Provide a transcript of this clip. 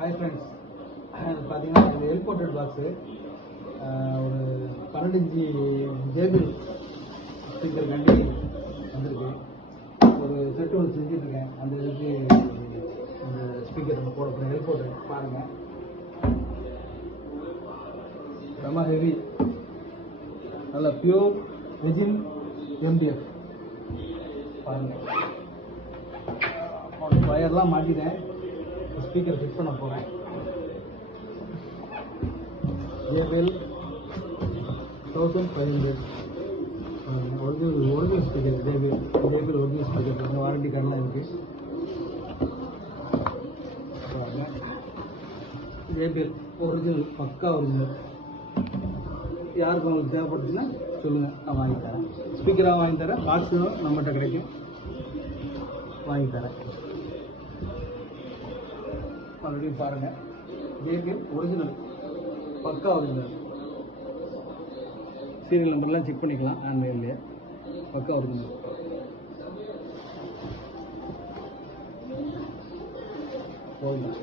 Hi friends, பார்த்தீங்கன்னா இது எல்போர்ட்டட் box ஒரு 12 இன்ச்சு ஜேபிஎல் ஸ்பீக்கர் கண்டி வந்திருக்கு. ஒரு செட்டு ஒன்று செஞ்சுட்ருக்கேன். அந்த இதுக்கு இந்த ஸ்பீக்கர் ஒன்று போட போகிறேன். எல்போர்ட்டட் பாருங்கள், ரொம்ப ஹெவி, நல்லா பியூர் ரெஜின் எம்டிஎஃப் பாருங்கள். வயர்லாம் மாட்டிட்டேன். ஸ்பீக்கர் ஃபிட் பண்ண போகிறேன். JBL 1500 original speaker. JBL original speaker warranty கார்டெலாம் இருக்குது. JBL ஒரிஜினல், பக்கா ஒரிஜினல். யாருக்கு உங்களுக்கு தேவைப்பட்டுச்சுன்னா சொல்லுங்கள், நான் வாங்கி தரேன். ஸ்பீக்கராக வாங்கி தரேன், பாக்ஸும் நம்மகிட்ட கிடைக்கும், வாங்கி தரேன். மறுபடியும் பாருங்கள், JBL ஒரிஜினல், பக்கா ஒரிஜினல். சீரியல் நம்பர்லாம் செக் பண்ணிக்கலாம் ஆன்லைன்லேயே. பக்கா ஒரிஜினல். போதும்.